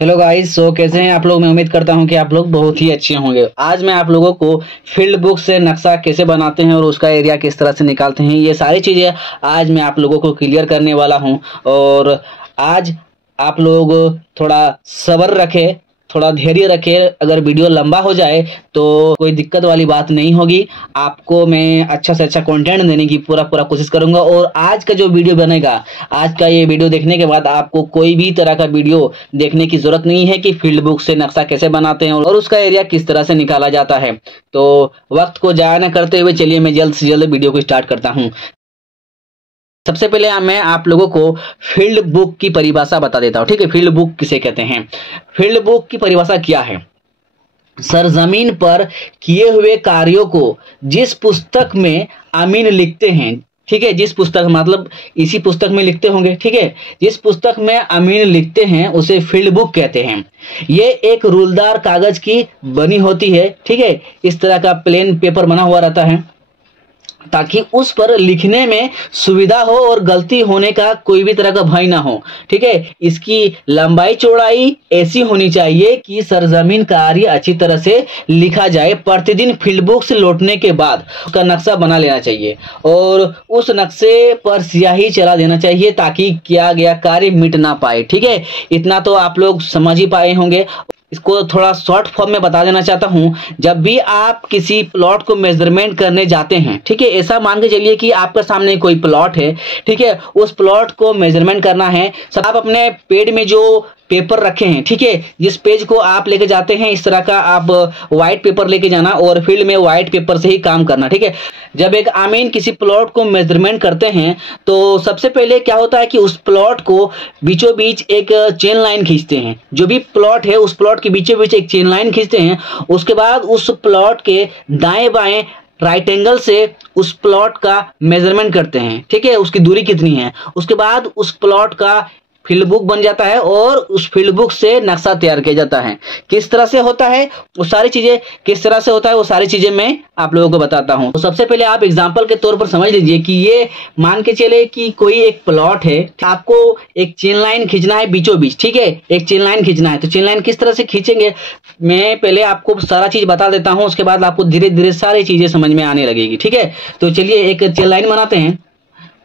Hello guys, कैसे हैं आप लोग। मैं उम्मीद करता हूं कि आप लोग बहुत ही अच्छे होंगे। आज मैं आप लोगों को फील्ड बुक से नक्शा कैसे बनाते हैं और उसका एरिया किस तरह से निकालते हैं, ये सारी चीज़ें आज मैं आप लोगों को क्लियर करने वाला हूं। और आज आप लोग थोड़ा सब्र रखें, थोड़ा धैर्य रखें। अगर वीडियो लंबा हो जाए तो कोई दिक्कत वाली बात नहीं होगी। आपको मैं अच्छा से अच्छा कंटेंट देने की पूरा कोशिश करूंगा। और आज का जो वीडियो बनेगा, आज का ये वीडियो देखने के बाद आपको कोई भी तरह का वीडियो देखने की जरूरत नहीं है कि फील्ड बुक से नक्शा कैसे बनाते हैं और उसका एरिया किस तरह से निकाला जाता है। तो वक्त को जाया न करते हुए चलिए मैं जल्द से जल्द वीडियो को स्टार्ट करता हूँ। सबसे पहले मैं आप लोगों को फील्ड बुक की परिभाषा बता देता हूँ। ठीक है, फील्ड बुक किसे कहते हैं। फील्ड बुक की परिभाषा क्या है? सरजमीन पर किए हुए कार्यों को जिस पुस्तक में अमीन लिखते हैं, ठीक है, जिस पुस्तक मतलब इसी पुस्तक में लिखते होंगे, ठीक है, जिस पुस्तक में अमीन लिखते हैं उसे फील्ड बुक कहते हैं। ये एक रूलदार कागज की बनी होती है, ठीक है, इस तरह का प्लेन पेपर बना हुआ रहता है ताकि उस पर लिखने में सुविधा हो और गलती होने का कोई भी तरह का भय ना हो। ठीक है, इसकी लंबाई चौड़ाई ऐसी होनी चाहिए कि सरजमीन कार्य अच्छी तरह से लिखा जाए। प्रतिदिन फील्ड बुक से लौटने के बाद उसका नक्शा बना लेना चाहिए और उस नक्शे पर स्याही चला देना चाहिए ताकि किया गया कार्य मिट ना पाए। ठीक है, इतना तो आप लोग समझ ही पाए होंगे। इसको थोड़ा शॉर्ट फॉर्म में बता देना चाहता हूं। जब भी आप किसी प्लॉट को मेजरमेंट करने जाते हैं, ठीक है, ऐसा मान के चलिए कि आपके सामने कोई प्लॉट है, ठीक है, उस प्लॉट को मेजरमेंट करना है। सब आप अपने पेड में जो पेपर रखे हैं, ठीक है, जिस पेज को आप लेके जाते हैं इस तरह का आप व्हाइट पेपर लेके जाना और फील्ड में व्हाइट पेपर से ही काम करना। ठीक है, जब एक आमीन किसी प्लॉट को मेजरमेंट करते हैं तो सबसे पहले क्या होता है कि उस प्लॉट को बीचों बीच एक चेन लाइन खींचते हैं। जो भी प्लॉट है उस प्लॉट के बीचों बीच एक चेन लाइन खींचते हैं। उसके बाद उस प्लॉट के दाएं बाएं राइट एंगल से उस प्लॉट का मेजरमेंट करते हैं। ठीक है, उसकी दूरी कितनी है। उसके बाद उस प्लॉट का फील्ड बुक बन जाता है और उस फील्ड बुक से नक्शा तैयार किया जाता है। किस तरह से होता है वो सारी चीजें, किस तरह से होता है वो सारी चीजें मैं आप लोगों को बताता हूं। तो सबसे पहले आप एग्जांपल के तौर पर समझ लीजिए कि ये मान के चले कि कोई एक प्लॉट है, आपको एक चेन लाइन खींचना है बीचों बीच। ठीक है, एक चेन लाइन खींचना है। तो चेन लाइन किस तरह से खींचेंगे मैं पहले आपको सारा चीज बता देता हूँ, उसके बाद आपको धीरे धीरे सारी चीजें समझ में आने लगेगी। ठीक है, तो चलिए एक चेन लाइन बनाते हैं।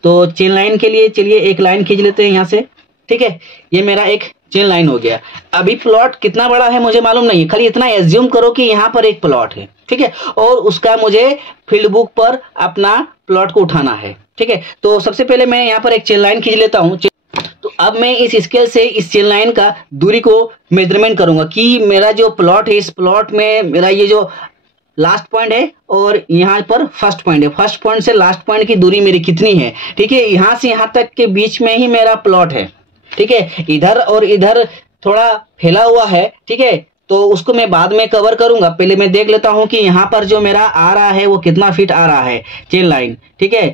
तो चेन लाइन के लिए चलिए एक लाइन खींच लेते हैं यहाँ से। ठीक है, ये मेरा एक चेन लाइन हो गया। अभी प्लॉट कितना बड़ा है मुझे मालूम नहीं है, खाली इतना एज्यूम करो कि यहाँ पर एक प्लॉट है। ठीक है, और उसका मुझे फील्ड बुक पर अपना प्लॉट को उठाना है। ठीक है, तो सबसे पहले मैं यहाँ पर एक चेन लाइन खींच लेता हूँ। तो अब मैं इस स्केल से इस चेन लाइन का दूरी को मेजरमेंट करूंगा कि मेरा जो प्लॉट है, इस प्लॉट में मेरा ये जो लास्ट पॉइंट है और यहाँ पर फर्स्ट पॉइंट है, फर्स्ट पॉइंट से लास्ट पॉइंट की दूरी मेरी कितनी है। ठीक है, यहाँ से यहाँ तक के बीच में ही मेरा प्लॉट है। ठीक है, इधर और इधर थोड़ा फैला हुआ है। ठीक है, तो उसको मैं बाद में कवर करूंगा। पहले मैं देख लेता हूं कि यहाँ पर जो मेरा आ रहा है वो कितना फीट आ रहा है चेन लाइन। ठीक है,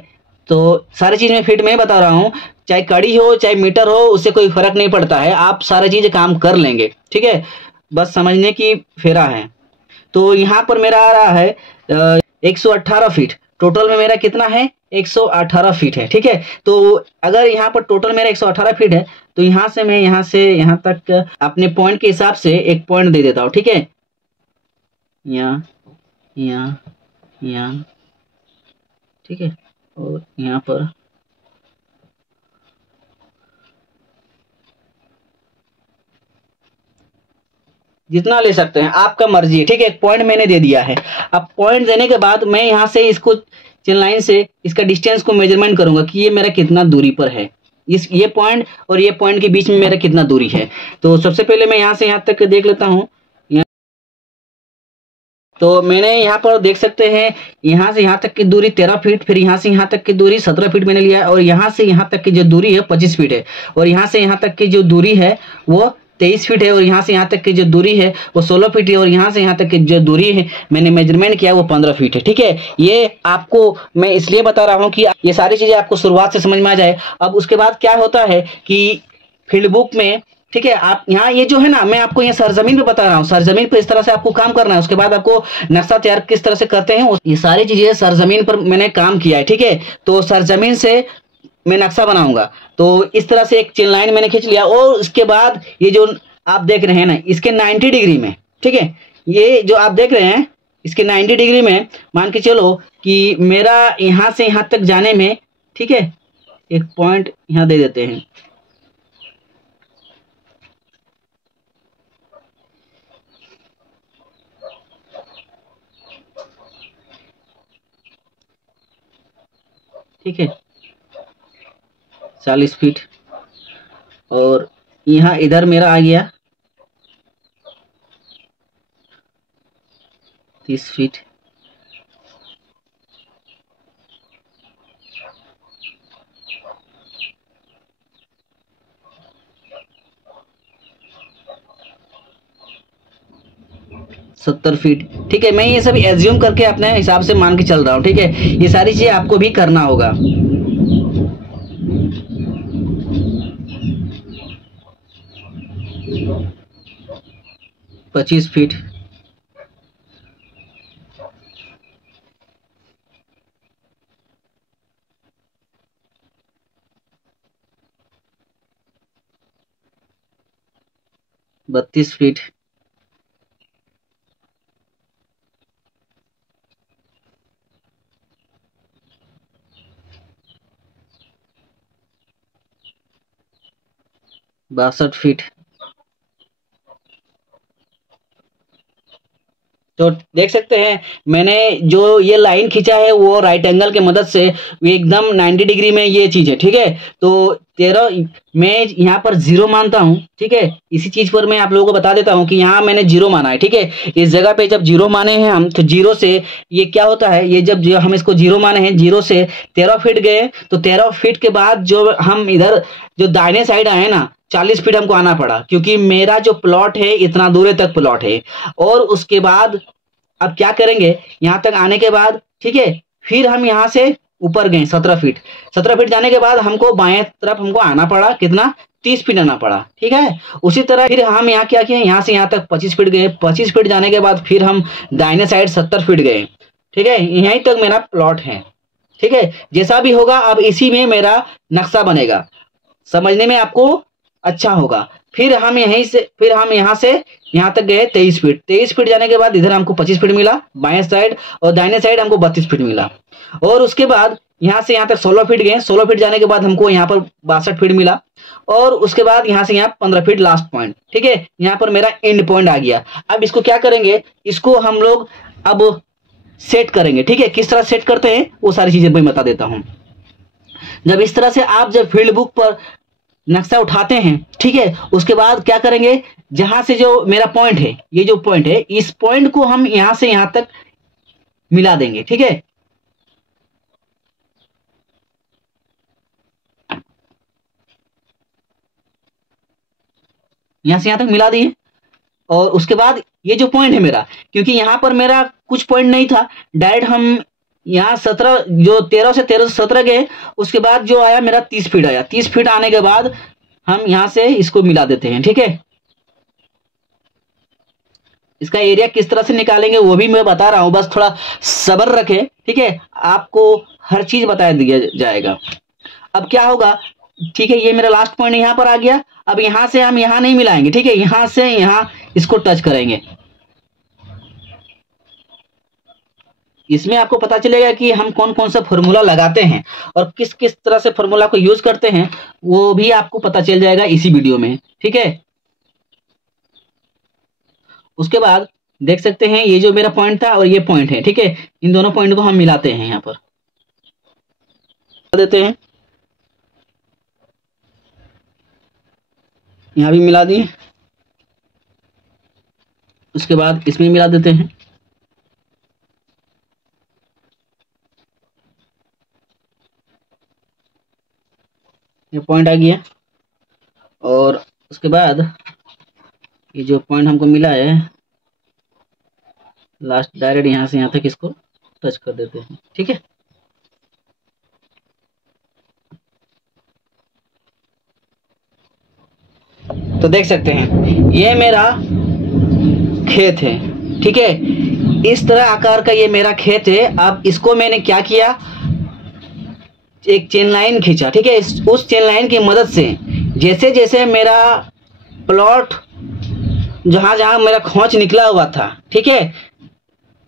तो सारी चीज में फीट में बता रहा हूं, चाहे कड़ी हो चाहे मीटर हो उससे कोई फर्क नहीं पड़ता है, आप सारी चीज काम कर लेंगे। ठीक है, बस समझने की फेरा है। तो यहाँ पर मेरा आ रहा है 118 फीट। टोटल में मेरा कितना है 118 फीट है। ठीक है, तो अगर यहाँ पर टोटल मेरा 118 फीट है तो यहाँ से मैं यहाँ से यहाँ तक अपने पॉइंट के हिसाब से एक पॉइंट दे देता हूँ। ठीक है, यहाँ यहाँ यहाँ, ठीक है, और यहाँ पर जितना ले सकते हैं, आपका मर्जी है। ठीक है, एक पॉइंट मैंने दे दिया है। अब पॉइंट देने के बाद मैं यहाँ से इसको चेन लाइन से इसका डिस्टेंस को मेजरमेंट करूंगा कि ये मेरा कितना दूरी पर है, इस ये पॉइंट और ये पॉइंट के बीच में मेरा कितना दूरी है। तो सबसे पहले मैं यहाँ से यहाँ तक देख लेता हूँ। तो मैंने यहाँ पर देख सकते हैं यहाँ से यहाँ तक की दूरी 13 फीट, फिर यहाँ से यहाँ तक की दूरी 17 फीट मैंने लिया है और यहाँ से यहाँ तक की जो दूरी है 25 फीट है और यहाँ से यहाँ तक की जो दूरी है वो 23 फीट है और यहाँ से यहाँ तक की जो दूरी है वो 16 फीट है और यहाँ से यहाँ तक की जो दूरी है मैंने मेजरमेंट किया वो 15 फीट है। ठीक है, ये आपको मैं इसलिए बता रहा हूँ कि ये सारी चीजें आपको शुरुआत से समझ में आ जाए। अब उसके बाद क्या होता है कि फील्ड बुक में, ठीक है, आप यहाँ ये जो है ना, मैं आपको ये सरजमीन पे बता रहा हूँ, सरजमीन पे इस तरह से आपको काम करना है। उसके बाद आपको नक्शा तैयार किस तरह से करते हैं ये सारी चीजें सरजमीन पर मैंने काम किया है। ठीक है, तो सरजमीन से मैं नक्शा बनाऊंगा। तो इस तरह से एक चेन लाइन मैंने खींच लिया और उसके बाद ये जो आप देख रहे हैं ना इसके 90 डिग्री में, ठीक है, ये जो आप देख रहे हैं इसके 90 डिग्री में मान के चलो कि मेरा यहाँ से यहाँ तक जाने में, ठीक है, एक पॉइंट यहाँ दे देते हैं, ठीक है, 40 फीट, और यहाँ इधर मेरा आ गया 30 फीट, सत्तर फीट, ठीक है। मैं ये सब एज्यूम करके अपने हिसाब से मान के चल रहा हूँ, ठीक है। ये सारी चीजें आपको भी करना होगा। 25 फीट, बत्तीस फीट, बासठ फीट। तो देख सकते हैं मैंने जो ये लाइन खींचा है वो राइट एंगल के मदद से एकदम 90 डिग्री में ये चीज है, ठीक है। तो 13 मैं यहाँ पर 0 मानता हूँ, ठीक है। इसी चीज पर मैं आप लोगों को बता देता हूँ कि यहाँ मैंने 0 माना है, ठीक है। इस जगह पे जब 0 माने हैं हम, तो 0 से ये क्या होता है, ये जब हम इसको 0 माने हैं, 0 से 13 फीट गए, तो 13 फीट के बाद जो हम इधर जो दाहिने साइड आए ना, 40 फीट हमको आना पड़ा, क्योंकि मेरा जो प्लॉट है इतना दूर तक प्लॉट है। और उसके बाद अब क्या करेंगे, यहाँ तक आने के बाद, ठीक है, फिर हम यहाँ से ऊपर गए 17 फीट। 17 फीट जाने के बाद हमको बाएं तरफ हमको आना पड़ा, कितना, 30 फीट आना पड़ा, ठीक है। उसी तरह फिर हम यहाँ क्या किए, यहाँ से यहाँ तक 25 फीट गए। 25 फीट जाने के बाद फिर हम दाहिने साइड 70 फीट गए, ठीक है। यहीं तक मेरा प्लॉट है, ठीक है। जैसा भी होगा अब इसी में मेरा नक्शा बनेगा, समझने में आपको अच्छा होगा। फिर हम यहाँ से यहाँ तक गए 23 फीट। 23 फीट जाने के बाद इधर हमको 25 फीट मिला बाएं साइड, और दाहिने साइड हमको 32 फीट मिला। और उसके बाद यहाँ से यहाँ तक 16 फीट गए। 16 फीट जाने के बाद हमको यहाँ पर 62 फीट मिला। और उसके बाद यहाँ से यहाँ 15 फीट लास्ट पॉइंट, ठीक है। यहाँ पर मेरा एंड पॉइंट आ गया। अब इसको क्या करेंगे, इसको हम लोग अब सेट करेंगे, ठीक है। किस तरह सेट करते हैं वो सारी चीजें मैं बता देता हूँ। जब इस तरह से आप जब फील्ड बुक पर नक्शा उठाते हैं, ठीक है, उसके बाद क्या करेंगे, जहां से जो मेरा पॉइंट है, ये जो पॉइंट है, इस पॉइंट को हम यहां से यहां तक मिला देंगे, ठीक है। यहां से यहां तक मिला दिए। और उसके बाद ये जो पॉइंट है मेरा, क्योंकि यहां पर मेरा कुछ पॉइंट नहीं था, डायरेक्ट हम यहाँ 17 जो 13 से 17 गए, उसके बाद जो आया मेरा 30 फीट आया। 30 फीट आने के बाद हम यहाँ से इसको मिला देते हैं, ठीक है। इसका एरिया किस तरह से निकालेंगे वो भी मैं बता रहा हूं, बस थोड़ा सब्र रखें, ठीक है। आपको हर चीज बता दिया जाएगा। अब क्या होगा, ठीक है, ये मेरा लास्ट पॉइंट यहाँ पर आ गया। अब यहाँ से हम यहाँ नहीं मिलाएंगे, ठीक है, यहाँ से यहाँ इसको टच करेंगे। इसमें आपको पता चलेगा कि हम कौन कौन सा फॉर्मूला लगाते हैं और किस किस तरह से फॉर्मूला को यूज करते हैं, वो भी आपको पता चल जाएगा इसी वीडियो में, ठीक है। उसके बाद देख सकते हैं ये जो मेरा पॉइंट था और ये पॉइंट है, ठीक है। इन दोनों पॉइंट को हम मिलाते हैं, यहाँ पर देते हैं, यहाँ भी मिला दिए। उसके बाद इसमें मिला देते हैं। ये पॉइंट आ गया। और उसके बाद ये जो पॉइंट हमको मिला है लास्ट, डायरेक्ट यहाँ से यहाँ तक इसको टच कर देते हैं, ठीक है। तो देख सकते हैं ये मेरा खेत है, ठीक है। इस तरह आकार का ये मेरा खेत है। अब इसको मैंने क्या किया, एक चेन लाइन खींचा, ठीक है। उस चेन लाइन की मदद से जैसे जैसे मेरा प्लॉट जहां जहां मेरा खोंच निकला हुआ था, ठीक है,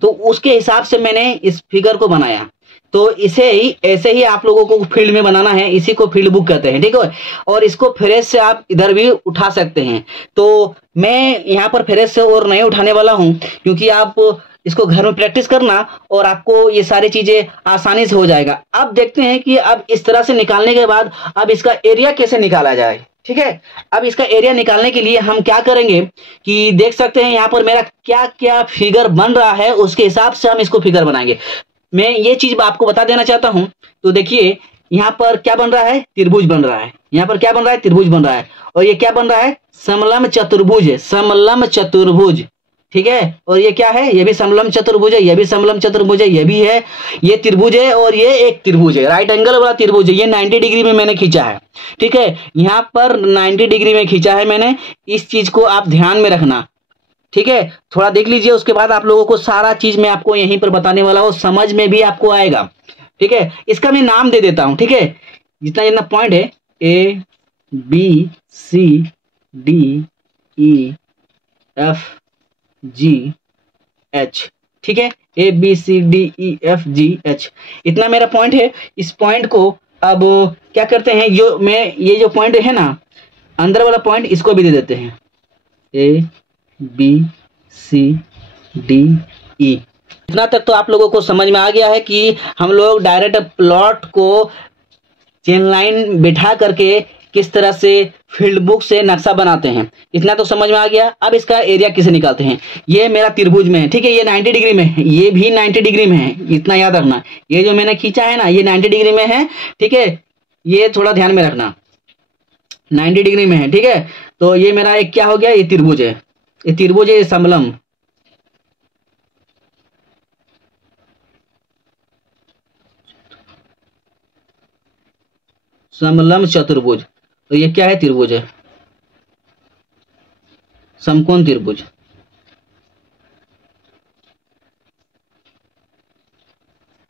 तो उसके हिसाब से मैंने इस फिगर को बनाया। तो इसे ही ऐसे ही आप लोगों को फील्ड में बनाना है, इसी को फील्ड बुक कहते हैं, ठीक है। और इसको फ्रेश से आप इधर भी उठा सकते हैं। तो मैं यहाँ पर फ्रेश से और नहीं उठाने वाला हूँ, क्योंकि आप इसको घर में प्रैक्टिस करना और आपको ये सारी चीजें आसानी से हो जाएगा। अब देखते हैं कि अब इस तरह से निकालने के बाद अब इसका एरिया कैसे निकाला जाए, ठीक है। अब इसका एरिया निकालने के लिए हम क्या करेंगे कि देख सकते हैं यहाँ पर मेरा क्या क्या फिगर बन रहा है, उसके हिसाब से हम इसको फिगर बनाएंगे। मैं ये चीज आपको बता देना चाहता हूं। तो देखिए यहाँ पर क्या बन रहा है, त्रिभुज बन रहा है। यहाँ पर क्या बन रहा है, त्रिभुज बन रहा है। और ये क्या बन रहा है, समलंब चतुर्भुज है, समलंब चतुर्भुज, ठीक है। और ये क्या है, ये भी समलंब चतुर्भुज है, ये भी समलंब चतुर्भुज है, ये भी है, ये त्रिभुज है और ये एक त्रिभुज है, राइट एंगल वाला त्रिभुज है। ये 90 डिग्री में मैंने खींचा है, ठीक है। यहाँ पर 90 डिग्री में खींचा है मैंने। इस चीज को आप ध्यान में रखना, ठीक है। थोड़ा देख लीजिए, उसके बाद आप लोगों को सारा चीज मैं आपको यहीं पर बताने वाला हूँ, समझ में भी आपको आएगा, ठीक है। इसका मैं नाम दे देता हूं, ठीक है। जितना जितना पॉइंट है A B C D E F G H, ठीक है। A B C D E F G H, इतना मेरा पॉइंट है। इस पॉइंट को अब क्या करते हैं, जो मैं ये जो पॉइंट है ना, अंदर वाला पॉइंट, इसको भी दे देते हैं A B C D E। इतना तक तो आप लोगों को समझ में आ गया है कि हम लोग डायरेक्ट प्लॉट को चेन लाइन बिठा करके किस तरह से फील्ड बुक से नक्शा बनाते हैं। इतना तो समझ में आ गया। अब इसका एरिया कैसे निकालते हैं। ये मेरा त्रिभुज में है, ठीक है, ये 90 डिग्री में है, ये भी 90 डिग्री में है, इतना याद रखना। ये जो मैंने खींचा है ना, ये 90 डिग्री में है, ठीक है, ये थोड़ा ध्यान में रखना, 90 डिग्री में है, ठीक है। तो ये मेरा एक क्या हो गया, ये त्रिभुज है, ये त्रिभुज है, समलंब, समलंब चतुर्भुज। तो ये क्या है, त्रिभुज है, समकोण त्रिभुज,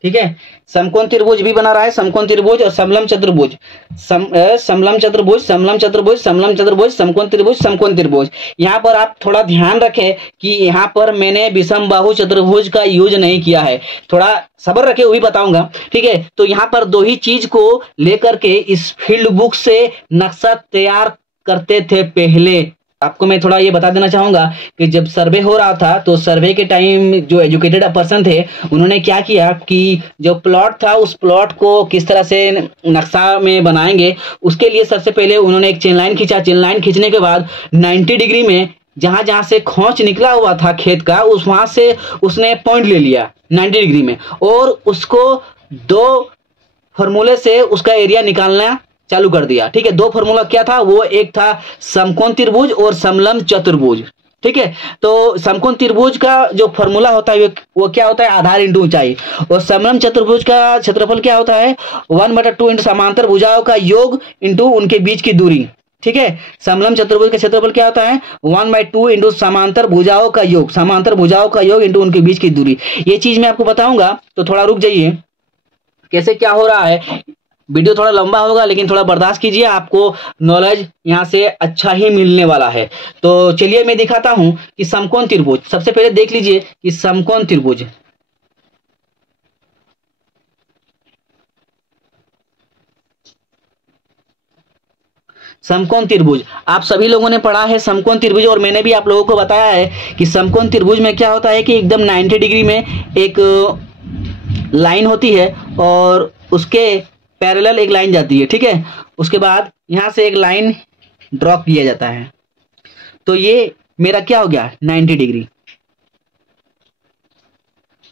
ठीक है। समकोण त्रिभुज भी बना रहा है, समकोण त्रिभुज और समलंब चतुर्भुज, समलंब चतुर्भुज, समलंब चतुर्भुज, समलंब चतुर्भुज, समकोण त्रिभुज, समकोण त्रिभुज। यहाँ पर आप थोड़ा ध्यान रखें कि यहाँ पर मैंने विषम बाहु चतुर्भुज का यूज नहीं किया है, थोड़ा सब्र रखे, वो भी बताऊंगा, ठीक है। तो यहाँ पर दो ही चीज को लेकर के इस फील्ड बुक से नक्शा तैयार करते थे पहले। आपको मैं थोड़ा ये बता देना चाहूंगा कि जब सर्वे हो रहा था, तो सर्वे के टाइम जो एजुकेटेड पर्सन थे, उन्होंने क्या किया कि जो प्लॉट था, उस प्लॉट को किस तरह से नक्शा में बनाएंगे, उसके लिए सबसे पहले उन्होंने एक चेन लाइन खींचा। चेन लाइन खींचने के बाद 90 डिग्री में जहां जहां से खोंच निकला हुआ था खेत का, उस वहां से उसने पॉइंट ले लिया 90 डिग्री में, और उसको दो फॉर्मूले से उसका एरिया निकालना चालू कर दिया, ठीक है। दो फॉर्मूला क्या था, वो एक था समकोण त्रिभुज और समलंब चतुर्भुज, ठीक है। तो समकोण त्रिभुज का जो फॉर्मूला होता है वो क्या होता है, आधार इंटू ऊंचाई, और समलंब चतुर्भुज का क्षेत्रफल क्या होता है, 1/2 इंटू समांतर भुजाओं का योग इंटू उनके बीच की दूरी, ठीक है। समलंब चतुर्भुज का क्षेत्रफल क्या होता है, 1/2 इंटू समांतर भुजाओं का योग, समांतर भुजाओं का योग इंटू उनके बीच की दूरी। ये चीज मैं आपको बताऊंगा, तो थोड़ा रुक जाइए, कैसे क्या हो रहा है। वीडियो थोड़ा लंबा होगा, लेकिन थोड़ा बर्दाश्त कीजिए, आपको नॉलेज यहाँ से अच्छा ही मिलने वाला है। तो चलिए मैं दिखाता हूं कि समकोण त्रिभुज, सबसे पहले देख लीजिए कि समकोण त्रिभुज, समकोण त्रिभुज आप सभी लोगों ने पढ़ा है समकोण त्रिभुज, और मैंने भी आप लोगों को बताया है कि समकोण त्रिभुज में क्या होता है कि एकदम 90 डिग्री में एक लाइन होती है और उसके पैरेलल एक लाइन जाती है, ठीक है। उसके बाद यहां से एक लाइन ड्रॉ किया जाता है, तो ये मेरा क्या हो गया, 90 डिग्री,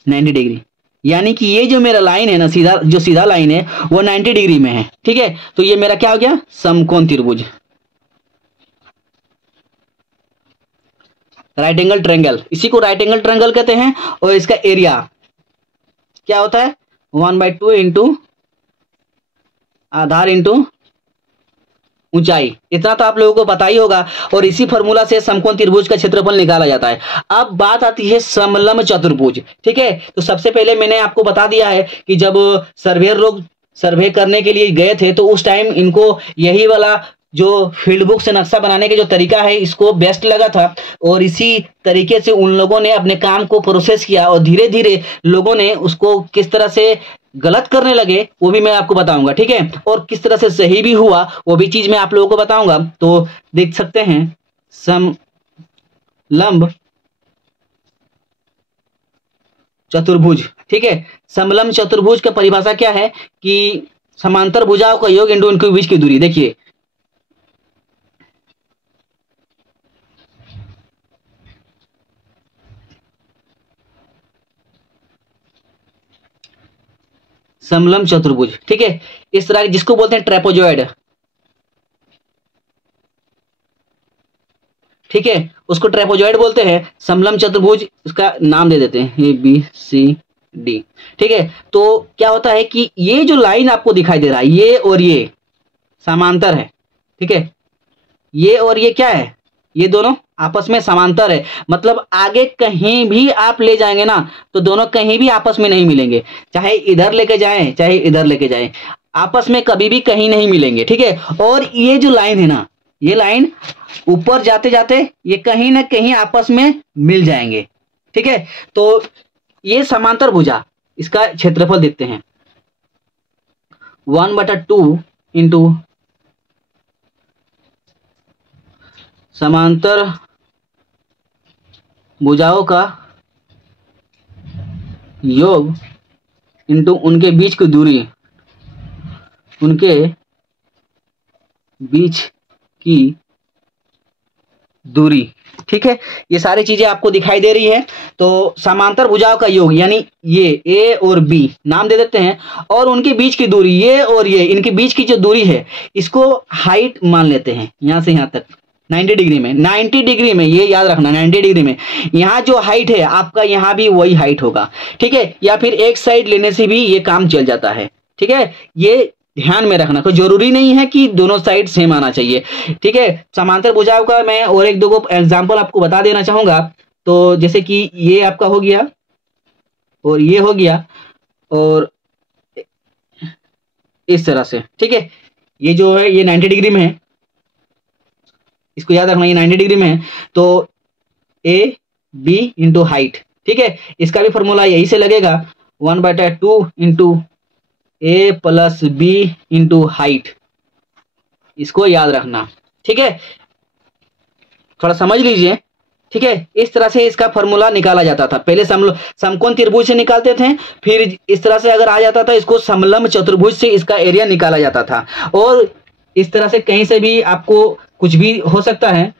90 डिग्री, यानी कि ये जो मेरा लाइन है ना, सीधा जो सीधा लाइन है वो 90 डिग्री में है, ठीक है। तो ये मेरा क्या हो गया, समकोण त्रिभुज, राइट एंगल ट्रायंगल, इसी को राइट एंगल ट्रायंगल कहते हैं। और इसका एरिया क्या होता है, 1/2 इंटू आधार इंटू ऊंचाई। इतना तो आप लोगों को पता ही होगा, और इसी फॉर्मूला से समकोण त्रिभुज का क्षेत्रफल निकाला जाता है। अब बात आती है समलंब चतुर्भुज, ठीक है। तो सबसे पहले मैंने आपको बता दिया है कि जब सर्वेयर लोग सर्वे करने के लिए गए थे, तो उस टाइम इनको यही वाला जो फील्ड बुक से नक्शा बनाने का जो तरीका है इसको बेस्ट लगा था, और इसी तरीके से उन लोगों ने अपने काम को प्रोसेस किया, और धीरे धीरे लोगों ने उसको किस तरह से गलत करने लगे वो भी मैं आपको बताऊंगा, ठीक है। और किस तरह से सही भी हुआ वो भी चीज मैं आप लोगों को बताऊंगा। तो देख सकते हैं समलंब चतुर्भुज, ठीक है। समलंब चतुर्भुज का परिभाषा क्या है कि समांतर भुजाओं का योग इंटू उनके बीच की दूरी। देखिए समलंब चतुर्भुज, ठीक है, इस तरह जिसको बोलते हैं ट्रेपोजॉइड, ठीक है, उसको ट्रेपोजॉइड बोलते हैं। समलंब चतुर्भुज इसका नाम दे देते हैं ABCD, ठीक है। तो क्या होता है कि ये जो लाइन आपको दिखाई दे रहा है ये और ये समांतर है, ठीक है। ये और ये क्या है, ये दोनों आपस में समांतर है, मतलब आगे कहीं भी आप ले जाएंगे ना तो दोनों कहीं भी आपस में नहीं मिलेंगे, चाहे इधर लेके जाएं चाहे इधर लेके जाएं, आपस में कभी भी कहीं नहीं मिलेंगे, ठीक है। और ये जो लाइन है ना, ये लाइन ऊपर जाते जाते ये कहीं ना कहीं आपस में मिल जाएंगे, ठीक है। तो ये समांतर भुजा, इसका क्षेत्रफल देखते हैं 1/2 इंटू समांतर भुजाओं का योग इंटू उनके बीच की दूरी, उनके बीच की दूरी, ठीक है। ये सारी चीजें आपको दिखाई दे रही है। तो समांतर भुजाओं का योग यानी ये ए और बी नाम दे देते हैं, और उनके बीच की दूरी ये और ये, इनके बीच की जो दूरी है इसको हाइट मान लेते हैं, यहां से यहां तक 90 डिग्री में, 90 डिग्री में, ये याद रखना 90 डिग्री में। यहाँ जो हाइट है आपका यहाँ भी वही हाइट होगा, ठीक है। या फिर एक साइड लेने से भी ये काम चल जाता है, ठीक है। ये ध्यान में रखना, कोई जरूरी नहीं है कि दोनों साइड सेम आना चाहिए, ठीक है। समांतर भुजाओं का मैं और एक दो को एग्जाम्पल आपको बता देना चाहूंगा। तो जैसे कि ये आपका हो गया और ये हो गया, और इस तरह से, ठीक है। ये जो है ये 90 डिग्री में है, इसको याद रखना, ये 90 डिग्री में है। तो ए बी इंटू हाइट, ठीक है। इसका भी फॉर्मूला यही से लगेगा 1/2 इंटू ए प्लस बी इंटू हाइट, इसको याद रखना, ठीक है। थोड़ा समझ लीजिए, ठीक है। इस तरह से इसका फॉर्मूला निकाला जाता था। पहले समकोण त्रिभुज से निकालते थे, फिर इस तरह से अगर आ जाता था इसको समलंब चतुर्भुज से इसका एरिया निकाला जाता था। और इस तरह से कहीं से भी आपको कुछ भी हो सकता है,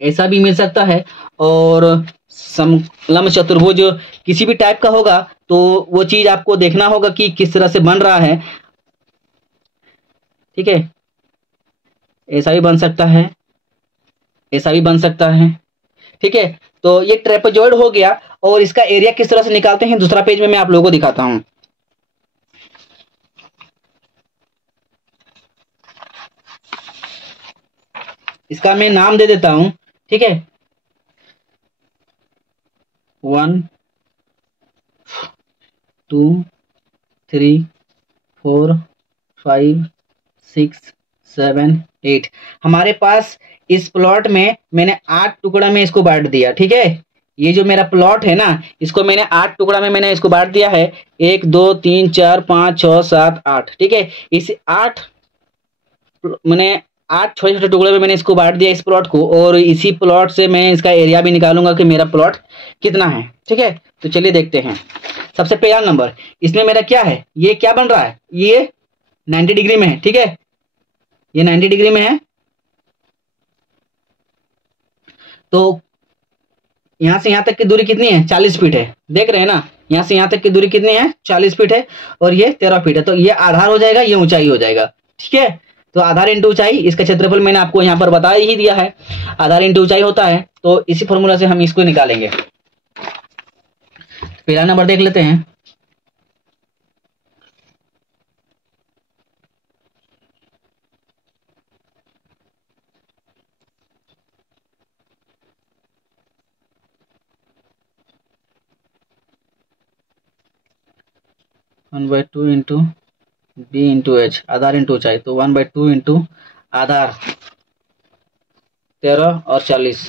ऐसा भी मिल सकता है। और समलंब चतुर्भुज किसी भी टाइप का होगा तो वो चीज आपको देखना होगा कि किस तरह से बन रहा है, ठीक है। ऐसा भी बन सकता है, ऐसा भी बन सकता है, ठीक है। तो ये ट्रेपेजॉइड हो गया, और इसका एरिया किस तरह से निकालते हैं दूसरा पेज में मैं आप लोगों को दिखाता हूं। इसका मैं नाम दे देता हूं, ठीक है। 1 2 3 4 5 6 7 8। हमारे पास इस प्लॉट में मैंने 8 टुकड़ा में इसको बांट दिया, ठीक है। ये जो मेरा प्लॉट है ना, इसको मैंने 8 टुकड़ा में मैंने इसको बांट दिया है, 1 2 3 4 5 6 7 8, ठीक है। इस 8 मैंने 8 छोटे छोटे टुकड़े में मैंने इसको बांट दिया इस प्लॉट को, और इसी प्लॉट से मैं इसका एरिया भी निकालूंगा कि मेरा प्लॉट कितना है, ठीक है। तो चलिए देखते हैं। सबसे पहला नंबर, इसमें मेरा क्या है, ये क्या बन रहा है, ये 90 डिग्री में है, ठीक है। ये 90 डिग्री में है। तो यहां से यहां तक की दूरी कितनी है, 40 फीट है, देख रहे हैं ना। यहां से यहां तक की दूरी कितनी है, 40 फीट है, और ये 13 फीट है। तो ये आधार हो जाएगा, ये ऊंचाई हो जाएगा, ठीक है। तो आधार इंटू ऊंचाई, इसका क्षेत्रफल मैंने आपको यहाँ पर बता ही दिया है, आधार इंटू ऊंचाई होता है। तो इसी फॉर्मूला से हम इसको निकालेंगे। पहला नंबर देख लेते हैं। One by two into B into H, आधार इंटू ऊंचाई। तो 1/2 इंटू आधार 13 और 40,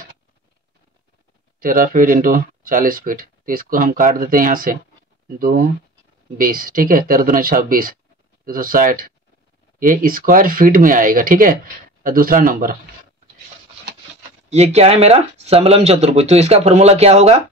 13 फीट इंटू 40 फीट, तो इसको हम काट देते हैं यहाँ से 2 20, ठीक है, 13 दूनी 26, 260, ये स्क्वायर फीट में आएगा, ठीक है। और दूसरा नंबर, ये क्या है मेरा समलम चतुर्भुज, तो इसका फॉर्मूला क्या होगा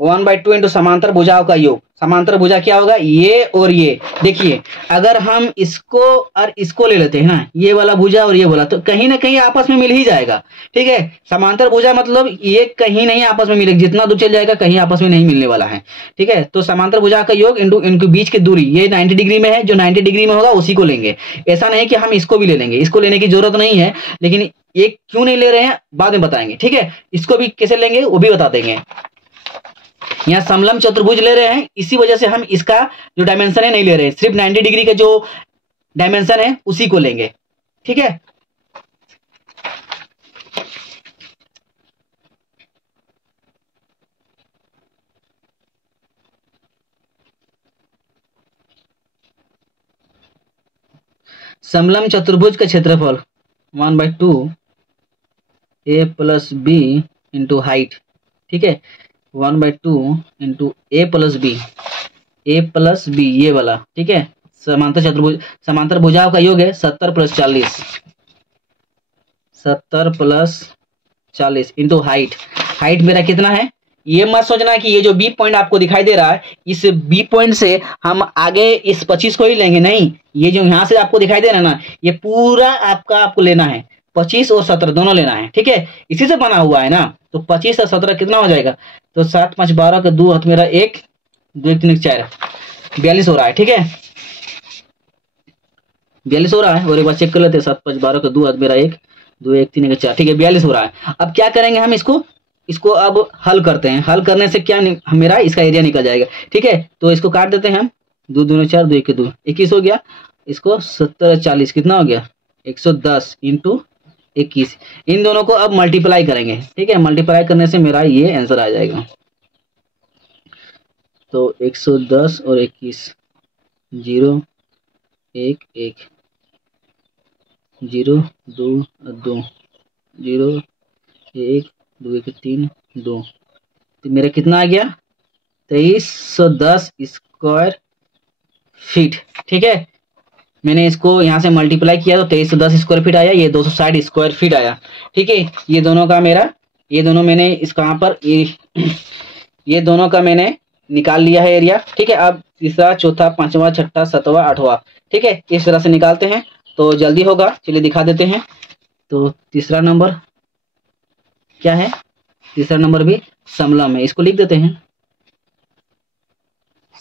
1/2 इंटू समांतर भुजाओं का योग। समांतर भुजा क्या होगा, ये और ये। देखिए अगर हम इसको और इसको ले लेते हैं ना, ये वाला भुजा और ये वाला, तो कहीं ना कहीं आपस में मिल ही जाएगा, ठीक है। समांतर भुजा मतलब ये कहीं नहीं आपस में मिलेगा, जितना दूर चल जाएगा कहीं आपस में नहीं मिलने वाला है, ठीक है। तो समांतर भुजा का योग इंटू इनके बीच की दूरी, ये 90 डिग्री में है, जो 90 डिग्री में होगा उसी को लेंगे। ऐसा नहीं कि हम इसको भी ले लेंगे, इसको लेने की जरूरत नहीं है, लेकिन ये क्यों नहीं ले रहे हैं बाद में बताएंगे, ठीक है। इसको भी कैसे लेंगे वो भी बता देंगे। यहाँ समलम चतुर्भुज ले रहे हैं, इसी वजह से हम इसका जो डायमेंशन है नहीं ले रहे हैं, सिर्फ 90 डिग्री का जो डायमेंशन है उसी को लेंगे, ठीक है। समलम चतुर्भुज का क्षेत्रफल 1/2 a plus B into height, ठीक है, 1/2 इंटू ए प्लस बी, ये वाला, ठीक है। समांतर चतुर्भुज, समांतर भुजाओं का योग है 70 + 40, 70 + 40 इंटू हाइट। हाइट मेरा कितना है, ये मत सोचना कि ये जो बी पॉइंट आपको दिखाई दे रहा है, इस बी पॉइंट से हम आगे इस 25 को ही लेंगे, नहीं, ये जो यहाँ से आपको दिखाई दे रहा है ना, ये पूरा आपको लेना है, 25 और 17 दोनों लेना है, ठीक है। इसी से बना हुआ है ना, तो 25 और 17 कितना हो जाएगा, तो 7 × 5 = 12 का 2 हाथ मेरा 1, 2 1 3 4 42 हो रहा है, ठीक है, 42 हो रहा है। और एक बार चेक कर लेते हैं, 7 × 5 = 12 का 2 हाथ मेरा 1, 2 1 3 4, ठीक है, 42 हो रहा है। अब क्या करेंगे हम इसको अब हल करते हैं। हल करने से क्या मेरा इसका एरिया निकल जाएगा, ठीक है। तो इसको काट देते हैं हम, 2 दूनी 4, 2 1 2, 21 हो गया। इसको 70 40 कितना हो गया, 110 इंटू 21। इन दोनों को अब मल्टीप्लाई करेंगे, ठीक है। मल्टीप्लाई करने से मेरा ये आंसर आ जाएगा, तो 110 और 21, 0 1 1, 0 2 2, 0 1 2 1 3 2, तो मेरा कितना आ गया 2310 स्क्वायर फीट, ठीक है। मैंने इसको यहाँ से मल्टीप्लाई किया तो 2310 स्क्वायर फीट आया, ये 260 स्क्वायर फीट आया, ठीक है। ये दोनों का मेरा, ये दोनों मैंने इस कहाँ पर ये दोनों का मैंने निकाल लिया है एरिया, ठीक है। अब तीसरा, चौथा, पांचवा, छठा, सातवां, आठवां, ठीक है, इस तरह से निकालते हैं तो जल्दी होगा। चलिए दिखा देते हैं। तो तीसरा नंबर क्या है, तीसरा नंबर भी समलम है, इसको लिख देते हैं,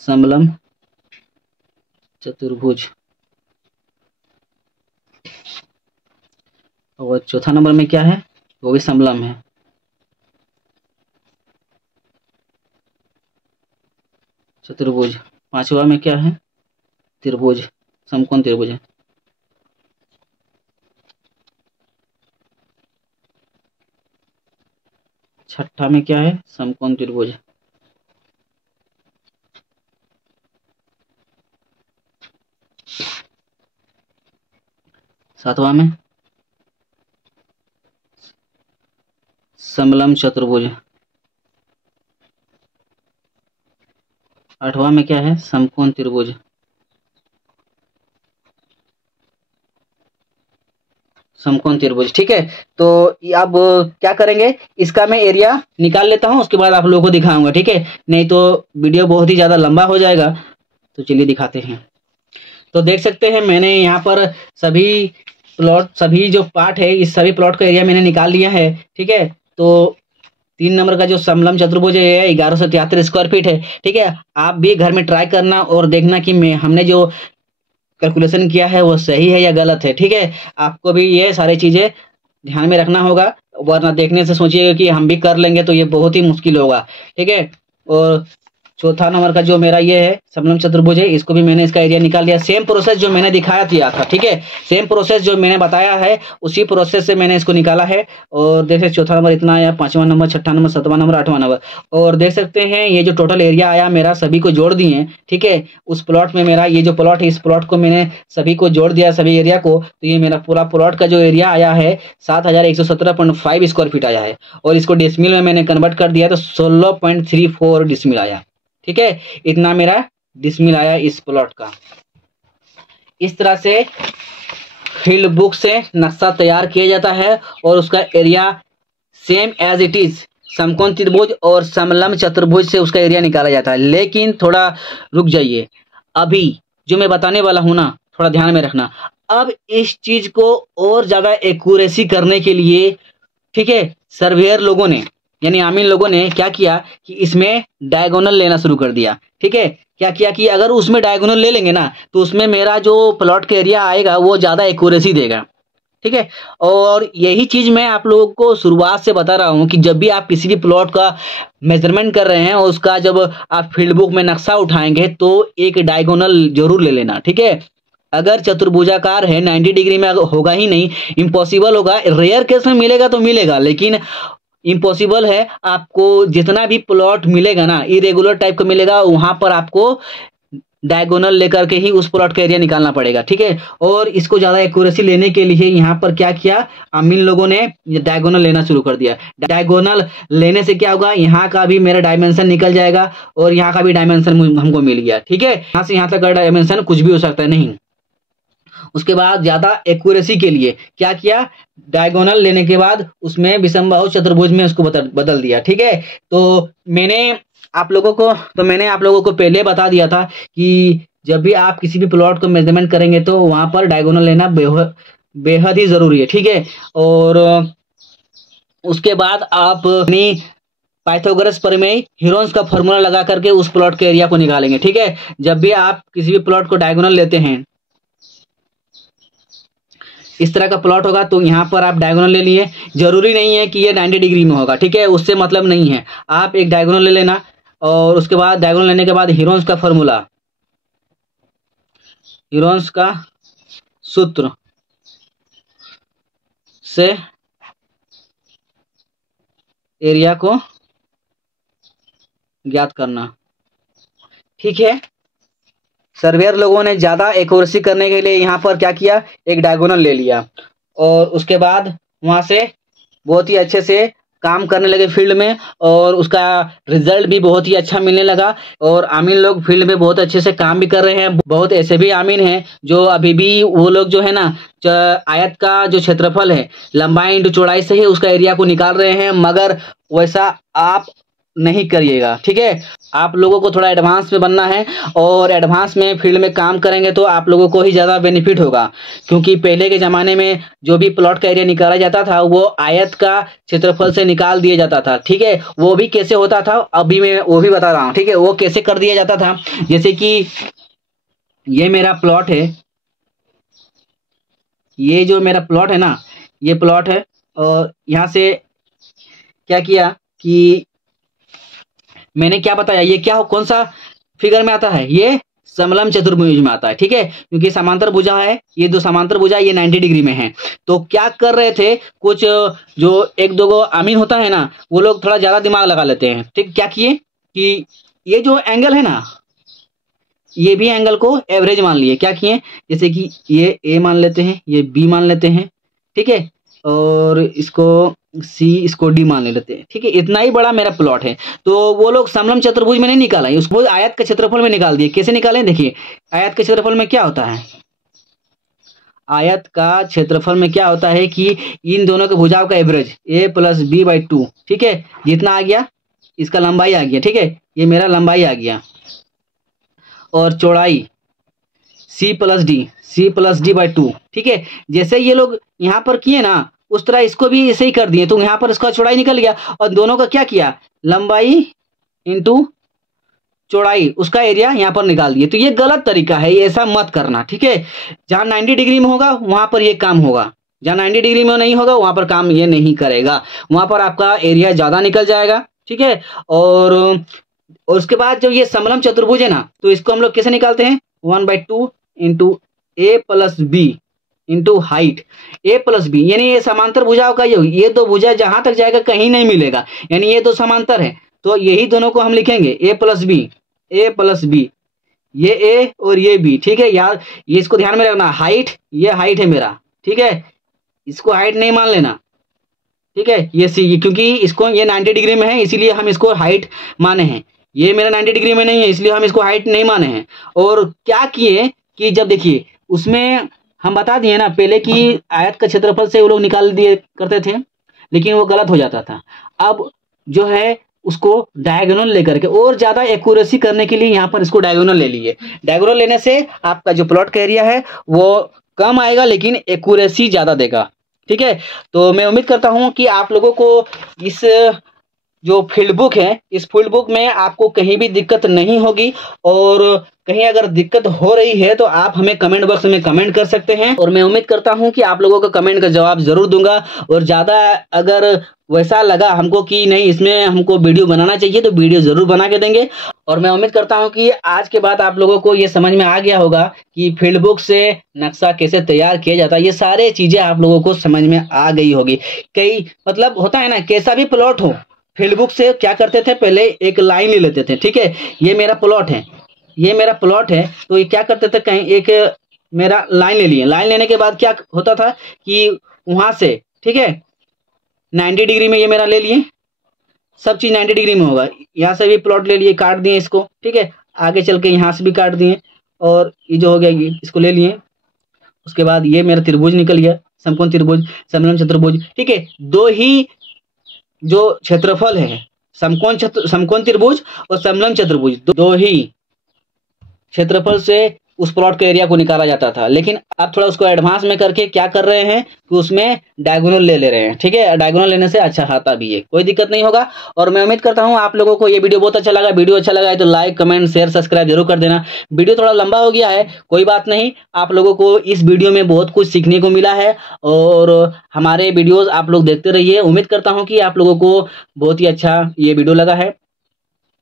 समलम चतुर्भुज। और चौथा नंबर में क्या है, वो भी समलम है। चतुर्भुज। पांचवा में क्या है, त्रिभुज, समकोण त्रिभुज है। छठा में क्या है, समकोण त्रिभुज। सातवां में समलम चतुर्भुज। आठवां में क्या है, समकोण त्रिभुज। समकोण त्रिभुज, ठीक है। तो अब क्या करेंगे, इसका मैं एरिया निकाल लेता हूं, उसके बाद आप लोगों को दिखाऊंगा, ठीक है, नहीं तो वीडियो बहुत ही ज्यादा लंबा हो जाएगा। तो चलिए दिखाते हैं। तो देख सकते हैं मैंने यहाँ पर सभी प्लॉट, सभी जो पार्ट है, इस सभी प्लॉट का एरिया मैंने निकाल लिया है, ठीक है। तो 3 नंबर का जो समलम चतुर्भुज है 1173 स्क्वायर फीट है, ठीक है। आप भी घर में ट्राई करना और देखना कि हमने जो कैलकुलेशन किया है वो सही है या गलत है, ठीक है। आपको भी ये सारी चीजें ध्यान में रखना होगा, वरना देखने से सोचिएगा कि हम भी कर लेंगे तो ये बहुत ही मुश्किल होगा, ठीक है। और चौथा नंबर का जो मेरा ये है समलंब चतुर्भुज है, इसको भी मैंने इसका एरिया निकाल लिया। सेम प्रोसेस जो मैंने दिखाया दिया था, ठीक है, सेम प्रोसेस जो मैंने बताया है उसी प्रोसेस से मैंने इसको निकाला है। और देख सकते चौथा नंबर इतना आया, पांचवा नंबर, छठा नंबर, सातवां नंबर, आठवां नंबर। और देख सकते हैं ये जो टोटल एरिया आया मेरा सभी को जोड़ दिए, ठीक है। उस प्लॉट में मेरा ये जो प्लॉट है इस प्लॉट को मैंने सभी को जोड़ दिया, सभी एरिया को, तो ये मेरा पूरा प्लॉट का जो एरिया आया है 7117.5 स्क्वायर फीट आया है। और इसको डिसमिल में मैंने कन्वर्ट कर दिया तो 16.34 डिसमिल आया, ठीक है। इतना मेरा डिसमिल आया इस प्लॉट का। इस तरह से फील्ड बुक से नक्शा तैयार किया जाता है और उसका area same as it is समकोण त्रिभुज और समलंब चतुर्भुज से उसका एरिया निकाला जाता है। लेकिन थोड़ा रुक जाइए, अभी जो मैं बताने वाला हूं ना थोड़ा ध्यान में रखना। अब इस चीज को और ज्यादा एक्यूरेसी करने के लिए, ठीक है, सर्वेयर लोगों ने यानी आमिर लोगों ने क्या किया कि इसमें डायगोनल लेना शुरू कर दिया, ठीक है। क्या किया कि अगर उसमें डायगोनल ले लेंगे ना तो उसमें मेरा जो प्लॉट का एरिया आएगा वो ज्यादा एक्यूरेसी देगा, ठीक है। और यही चीज मैं आप लोगों को शुरुआत से बता रहा हूं कि जब भी आप किसी भी प्लॉट का मेजरमेंट कर रहे हैं और उसका जब आप फील्ड बुक में नक्शा उठाएंगे तो एक डायगोनल जरूर ले लेना, ठीक है। अगर चतुर्भुजाकार है 90 डिग्री में होगा ही नहीं, इम्पॉसिबल होगा। रेयर केस में मिलेगा तो मिलेगा, लेकिन इम्पॉसिबल है। आपको जितना भी प्लॉट मिलेगा ना इरेगुलर टाइप का मिलेगा, वहां पर आपको डायगोनल लेकर के ही उस प्लॉट का एरिया निकालना पड़ेगा, ठीक है। और इसको ज्यादा एक्यूरेसी लेने के लिए यहाँ पर क्या किया, आमिर लोगों ने डायगोनल लेना शुरू कर दिया। डायगोनल लेने से क्या होगा, यहाँ का भी मेरा डायमेंशन निकल जाएगा और यहाँ का भी डायमेंशन हमको मिल गया, ठीक है। यहाँ से यहाँ तक का डायमेंशन कुछ भी हो सकता है नहीं। उसके बाद ज्यादा एक्यूरेसी के लिए क्या किया, डायगोनल लेने के बाद उसमें विषमबाहु चतुर्भुज में उसको बदल दिया, ठीक है। तो मैंने आप लोगों को पहले बता दिया था कि जब भी आप किसी भी प्लॉट को मेजरमेंट करेंगे तो वहां पर डायगोनल लेना बेहद ही जरूरी है, ठीक है। और उसके बाद आप अपनी पाइथागोरस प्रमेय हीरोन्स का फॉर्मूला लगा करके उस प्लॉट के एरिया को निकालेंगे, ठीक है। जब भी आप किसी भी प्लॉट को डायगोनल लेते हैं, इस तरह का प्लॉट होगा तो यहाँ पर आप डायगोनल ले लिए। जरूरी नहीं है कि ये 90 डिग्री में होगा, ठीक है, उससे मतलब नहीं है। आप एक डायगोनल ले लेना और उसके बाद डायगोनल लेने के बाद हीरोन्स का फॉर्मूला, हीरोन्स का सूत्र से एरिया को ज्ञात करना, ठीक है। सर्वेयर लोगों ने ज्यादा एक्यूरेसी करने के लिए यहाँ पर क्या किया, एक डायगोनल ले लिया और उसके बाद वहां से बहुत ही अच्छे से काम करने लगे फील्ड में और उसका रिजल्ट भी बहुत ही अच्छा मिलने लगा। और आमिर लोग फील्ड में बहुत अच्छे से काम भी कर रहे हैं। बहुत ऐसे भी आमिर हैं जो अभी भी वो लोग जो है ना आयत का जो क्षेत्रफल है लंबाई इंटू चौड़ाई से ही उसका एरिया को निकाल रहे हैं, मगर वैसा आप नहीं करिएगा, ठीक है। आप लोगों को थोड़ा एडवांस में बनना है और एडवांस में फील्ड में काम करेंगे तो आप लोगों को ही ज़्यादा बेनिफिट होगा। क्योंकि पहले के ज़माने में जो भी प्लॉट का एरिया निकाला जाता था वो आयत का क्षेत्रफल से निकाल दिया जाता था, ठीक है। वो भी कैसे होता था अभी मैं वो भी बता रहा हूँ, ठीक है। वो कैसे कर दिया जाता था, जैसे कि ये मेरा प्लॉट है, ये जो मेरा प्लॉट है ना ये प्लॉट है और यहाँ से क्या किया कि मैंने क्या बताया, ये क्या हो कौन सा फिगर में आता है, ये समलंब चतुर्भुज में आता है, ठीक है। क्योंकि समांतर भुजा है, ये दो समांतर भुजा ये 90 डिग्री में है। तो क्या कर रहे थे, कुछ जो एक दो गो आमीन होता है ना वो लोग थोड़ा ज्यादा दिमाग लगा लेते हैं, ठीक। क्या किए कि ये जो एंगल है ना ये भी एंगल को एवरेज मान लिए। क्या किए, जैसे कि ये ए मान लेते हैं, ये बी मान लेते हैं, ठीक है, और इसको सी, इसको डी मान लेते हैं, ठीक है। इतना ही बड़ा मेरा प्लॉट है। तो वो लोग समलंब चतुर्भुज में नहीं निकाला, उसको आयत के क्षेत्रफल में निकाल दिए। कैसे निकाले, देखिए आयत के क्षेत्रफल में क्या होता है, आयत का क्षेत्रफल में क्या होता है कि इन दोनों के भुजाओं का average a plus B by 2, ठीक है। जितना आ गया इसका लंबाई आ गया, ठीक है, ये मेरा लंबाई आ गया और चौड़ाई c प्लस डी बाई 2, ठीक है। जैसे ये लोग यहाँ पर किए ना उस तरह इसको भी ऐसे ही कर दिए, तो यहाँ पर इसका चौड़ाई निकल गया और दोनों का क्या किया, लंबाई इंटू चौड़ाई, उसका एरिया यहाँ पर निकाल दिए। तो ये गलत तरीका है, ये ऐसा मत करना, ठीक है। जहाँ 90 डिग्री में होगा वहां पर ये काम होगा, जहाँ 90 डिग्री में नहीं होगा वहां पर काम ये नहीं करेगा, वहां पर आपका एरिया ज्यादा निकल जाएगा, ठीक है। और और उसके बाद जब ये समलम चतुर्भुज है ना, तो इसको हम लोग कैसे निकालते हैं, 1/2 इंटू ए प्लस बी इंटू हाइट ए प्लस बी, यानी ये समांतर भुजाओं का योग। ये दो भुजा जहां तक जाएगा कहीं नहीं मिलेगा, यानी ये दो समांतर है, तो यही दोनों को हम लिखेंगे ए प्लस बी, ए प्लस बी, ये ए और ये बी। ठीक है यार, ये इसको ध्यान में रखना, हाइट, ये हाइट है मेरा, ठीक है, इसको हाइट नहीं मान लेना, ठीक है, ये सी, क्योंकि इसको ये 90 डिग्री में है इसीलिए हम इसको हाइट माने हैं, ये मेरा 90 डिग्री में नहीं है इसलिए हम इसको हाइट नहीं माने हैं। और क्या किए कि जब देखिए उसमें हम बता दिए ना पहले कि आयत का क्षेत्रफल से वो लोग निकाल दिए करते थे, लेकिन वो गलत हो जाता था। अब जो है उसको डायगोनल लेकर के और ज्यादा एक्यूरेसी करने के लिए यहाँ पर इसको डायगोनल ले लिए। डायगोनल लेने से आपका जो प्लॉट का एरिया है वो कम आएगा लेकिन एक्यूरेसी ज्यादा देगा। ठीक है, तो मैं उम्मीद करता हूं कि आप लोगों को इस जो फील्ड बुक है, इस फील्ड बुक में आपको कहीं भी दिक्कत नहीं होगी, और कहीं अगर दिक्कत हो रही है तो आप हमें कमेंट बॉक्स में कमेंट कर सकते हैं, और मैं उम्मीद करता हूं कि आप लोगों का कमेंट का जवाब जरूर दूंगा। और ज़्यादा अगर वैसा लगा हमको कि नहीं इसमें हमको वीडियो बनाना चाहिए तो वीडियो जरूर बना के देंगे। और मैं उम्मीद करता हूं कि आज के बाद आप लोगों को ये समझ में आ गया होगा कि फील्ड बुक से नक्शा कैसे तैयार किया जाता है। ये सारे चीज़ें आप लोगों को समझ में आ गई होगी। कई मतलब होता है ना, कैसा भी प्लॉट हो, फील्ड बुक से क्या करते थे, पहले एक लाइन ले लेते थे। ठीक है, ये मेरा प्लॉट है, ये मेरा प्लॉट है, तो ये क्या करते थे, कहीं एक मेरा लाइन ले लिए। लाइन लेने के बाद क्या होता था कि वहां से, ठीक है, 90 डिग्री में ये मेरा ले लिए, सब चीज 90 डिग्री में होगा। यहाँ से भी प्लॉट ले लिए, काट दिए इसको, ठीक है, आगे चल के यहाँ से भी काट दिए, और ये जो हो गया ये इसको ले लिए। उसके बाद ये मेरा त्रिभुज निकल गया, समकोण त्रिभुज, समलम चतुर्भुज। ठीक है, दो ही जो क्षेत्रफल है, समकोण त्रिभुज और समलम चतुर्भुज, दो ही क्षेत्रफल से उस प्लॉट के एरिया को निकाला जाता था। लेकिन अब थोड़ा उसको एडवांस में करके क्या कर रहे हैं कि उसमें डायगोनल ले रहे हैं। ठीक है, डायगोनल लेने से अच्छा आता भी है, कोई दिक्कत नहीं होगा। और मैं उम्मीद करता हूं आप लोगों को ये वीडियो बहुत अच्छा लगा। वीडियो अच्छा लगा है तो लाइक, कमेंट, शेयर, सब्सक्राइब जरूर कर देना। वीडियो थोड़ा लंबा हो गया है, कोई बात नहीं, आप लोगों को इस वीडियो में बहुत कुछ सीखने को मिला है, और हमारे वीडियोज आप लोग देखते रहिए। उम्मीद करता हूँ कि आप लोगों को बहुत ही अच्छा ये वीडियो लगा है।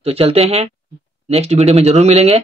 तो चलते हैं, नेक्स्ट वीडियो में जरूर मिलेंगे।